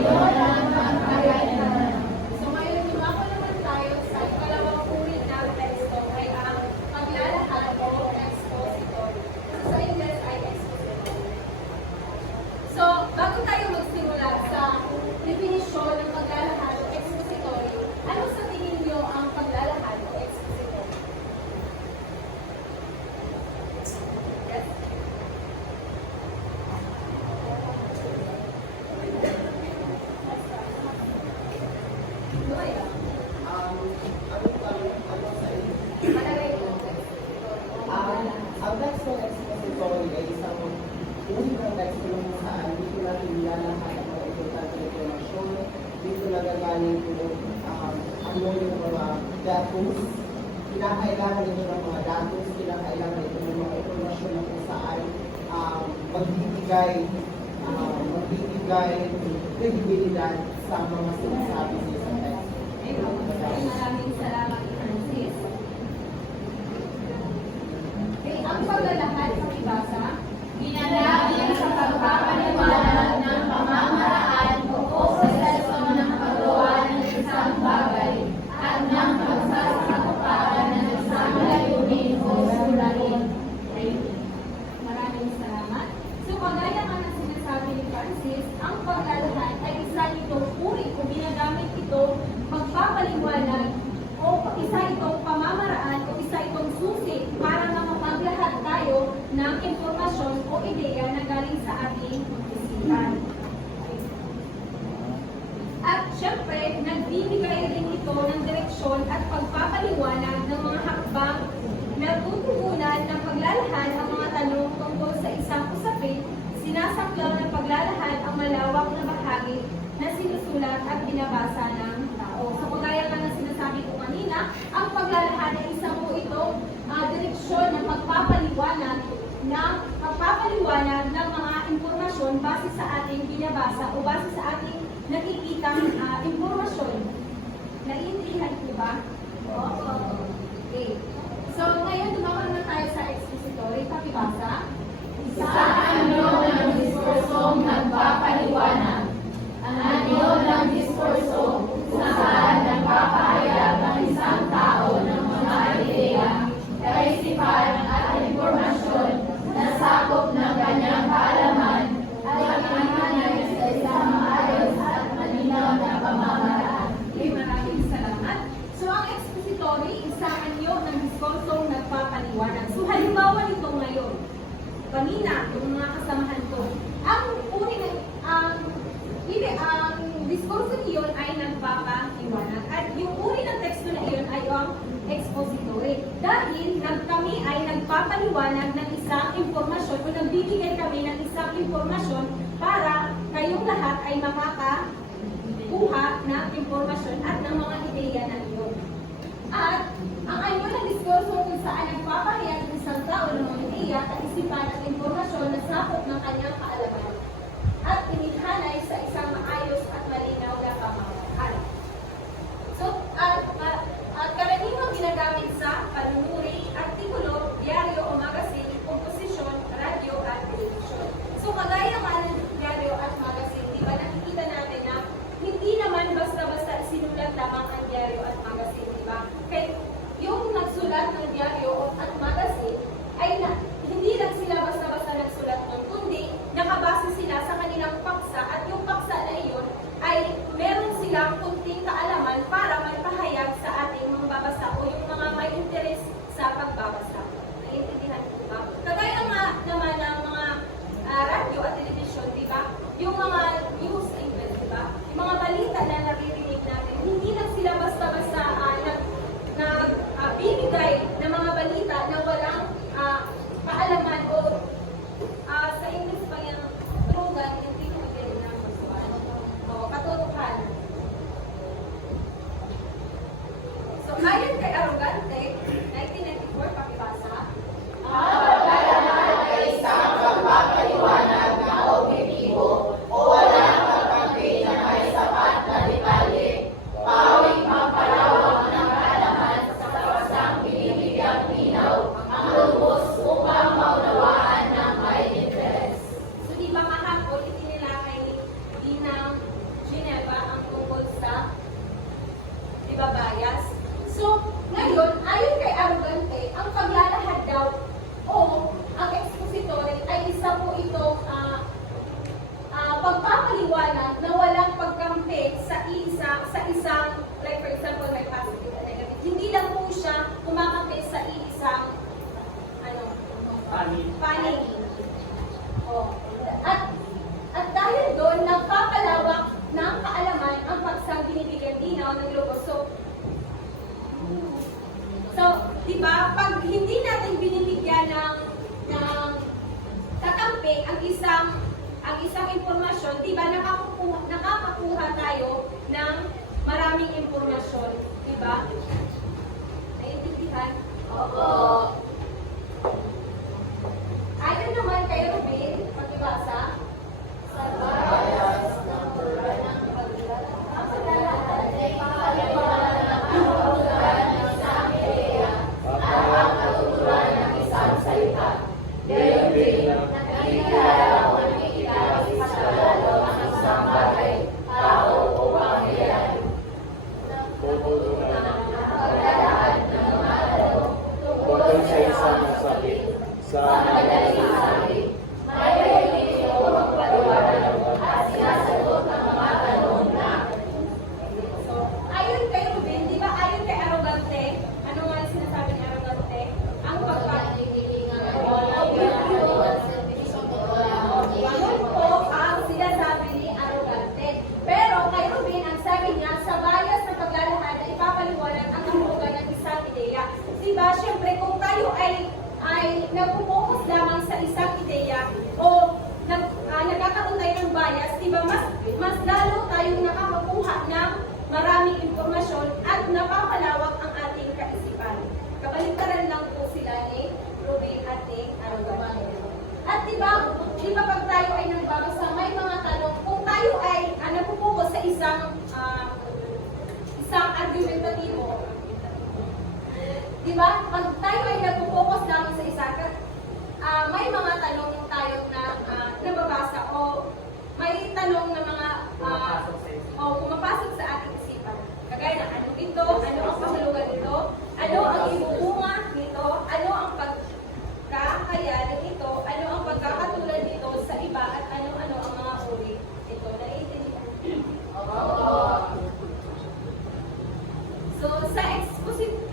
So ngayon, dumako naman tayo sa ikalawang uri ng teksto ay ang paglalahad o expository. Sa Ingles ay expository. So, bago tayo magsimula sa definisyon ng paglalahad o expository, ano sa tingin niyo ang paglalahad o expository? Yes? Noy, palagay ko, expository. Ang teksto expository ay isang uri ng teksto kung saan dito natin nilalahad ang mga importante na informasyon. Dito nagagaling ang yung mga datos. Kinakailangan nito ng mga datos, kinakailangan nito ng mga informasyon na kung saan magbibigay kredibilidad sa mga sinasabi sa isang teksto. Maraming salamat, Francis. Okay, ang paglalahad sa ibasa, Ginalagin sa pagpapaliwanag ng pamamaraan o proseso ng paggawa ng isang bagay at ng pagsasakupaan ng isang layunin o sularin. maraming salamat. So, kagaya nga ng sinasabi ni Francis, ang paglalahad ay isa itong uri o ginagamit ito pagpapaliwanag o isa itong pamamaraan o isa itong susi para makapaglahad tayo ng impormasyon o ideya na galing sa ating isipan. At syempre, nagbibigay rin ito ng direksyon at pagpapaliwanag ng mga hakbang na tutugunan ng paglalahad ang mga tanong tungkol sa isang usapin, sinasaklaw ng paglalahad ang malawak na bahagi na sinusulat at binabasa ng tao. So, kagaya nga ng sinasabi ko kanina, ang paglalahad ay isang po itong direksyon ng pagpapaliwanag ng mga impormasyon base sa ating binabasa o base sa ating nakikitang impormasyon. Naiintindihan po ba? Oo. Okay. So, ngayon dumako na tayo sa expository. Pakibasa. Sa anyo ng diskursong nagpapaliwanag. Ang anyo ng diskurso kung saan nagpapahayag ang isang tao ng mga ideya, kaisipan at impormasyon na sakop ng kanyang kaalaman ay ihanay sa isang maayos at malinaw na pamamaraan. Okay, maraming salamat. So, ang expository, isang anyo ng diskursong nagpapaliwanag. So, halimbawa nito ngayon, kanina, yung mga kasamahan ko, ang diskurso niyon ay nagpapaliwanag. At yung uri ng teksto na iyon ay ang expository. Dahil kami ay nagpapaliwanag ng isang impormasyon o nagbibigay kami ng isang impormasyon para kayong lahat ay makakakuha ng impormasyon at ng mga ideya na iyon. At ang anyo ng diskurso kung saan nagpapahayag ng isang tao ng mga ideya, kaisipan at impormasyon na sakop ng kanyang kaalaman at inihanay sa isang maayos at malinaw na pamamaraan. So, at karaniwang ginagamit sa panunuri, artikulo, diaryo o magasin, komposisyon, radyo at telebisyon. So, kagaya nga ng diaryo at magasin, di ba nakikita natin na hindi naman basta-basta sinulat lamang ang diaryo at magasin, di ba? Kaya yung nagsulat ng diaryo at magasin ay hindi lang sila basta-basta nagsulat nun, kundi nakabase sila sa kanilang paksa at yung paksa na iyon ay meron silang kunting kaalaman para magpahayag sa ating mga babasa o yung mga may interes sa pagbabasa. Naiintindihan po ba? Kagaya nga naman ng mga radyo at telebisyon, di ba? Yung mga news event, di ba? Yung mga balita na naririnig natin, hindi lang sila basta-basta bibigay ng mga balita na walang kaalaman o sa English pa yung trugan, yung tinutugin ng musuan. O, katotohanan. So, ayon kay Arrogante, 1994, pakibasa. Ang paglalahad ay isang pagpapaliwanag na objektibo o walang pagpapit na may sapat na detalye, pawing magpalawak ng kaalaman sa basang binibigyang linaw ang lubos upang maunawaan ng may interes. So, di ba kahapon, itinilakay ni Dinang J. panig. O, at dahil doon, nagpapalawak ng kaalaman ang pagsang binibigyan linaw ng logos. So, di ba, pag hindi natin binibigyan ng kakampi ang isang impormasyon, di ba, nakakakuha tayo ng maraming impormasyon, di ba? Naiintindihan? Opo. Ayon naman kay Ruben, pagkibasa, Sa bias ng pura ng paglalaan, ang paglalaan ay pangkaliwala ng kahulugan ng isang ideya at ang katuturan ng isang salita. Gayon din, nakikilala o nakikilala sa lalo ang isang bagay, tao o pangyayari. Paglalaan ng mga tanong tungkol sa isang nasabi sa madaling sabi, may benepisyo o magpaliwanag at sinasagot ang mga tanong na so, ayon kay Ruben, di ba ayon kay Arrogante, ano nga yung sinasabi ni Arrogante? Ang Ganun po ang sinasabi ni Arrogante. Pero kay Ruben, ang sabi niya, sa bias ng paglalahad na ipapaliwanag ang kahulugan ng isang ideya. Diba, syempre kung tayo ay nagpo-focus lamang sa isang ideya o nagkakaroon tayo ng bias, diba, mas lalo tayong nakakakuha ng maraming impormasyon at napapalawak ang ating kaisipan. Kabaliktaran lang po sila ni Ruben at ni Arrogante. At diba pag tayo ay nagbabasa, may mga tanong, kung tayo ay nagpo-focus sa isang argumentatibo, diba? Pag tayo ay nagpo-focus lamang sa isa, may mga tanong tayo na nababasa o may tanong na mga pumapasok sa ating isipan. Kagaya ng ano ito, ano ang kahulugan nito, ano ang ibubunga nito, ano ang pagkakaya nito, ano ang pagkakatulad nito sa iba, at ano-ano ang mga uri nito. Naiintindihan? So, sa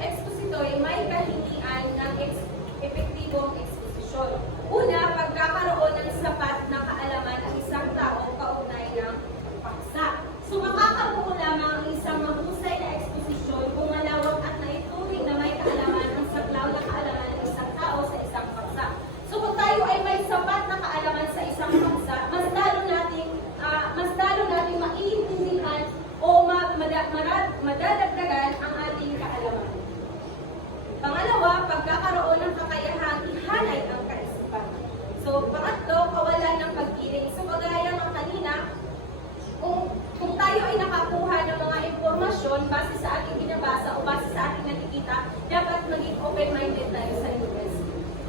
expository, may kahingian ng epektibong eksposisyon. Una, pagkakaroon ng sapat na kaalaman ang isang tao kaugnay ng paksa. So, makakabuo lamang ang isang mahusay na eksposisyon kung malawak at naituring na may kaalaman ang saklaw na kaalaman ng isang tao sa isang paksa. So, kung tayo ay may sapat na kaalaman sa isang paksa, mas lalo nating maiintindihan o madadagdagan ang ating kaalaman. Pangalawa, pagkakaroon ng kakayahang ihalay ang kaisipan. So, pangatlo, kawalan ng pagkiling. So, kagaya ng kanina, kung tayo ay nakakuha ng mga impormasyon base sa ating binabasa o base sa ating nakikita, dapat maging open-minded tayo sa universe.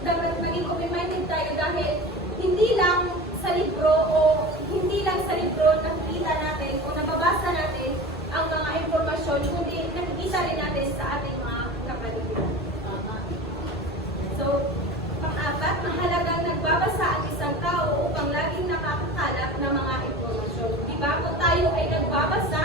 Dapat maging open-minded tayo dahil hindi lang sa libro nakikita natin o nababasa natin ang mga impormasyon, kundi nakikita rin natin sa ating mga kapaligiran. So, pang-apat, mahalagang nagbabasa ang isang tao upang laging nakakakalap ng mga impormasyon. Diba? Kung tayo ay nagbabasa,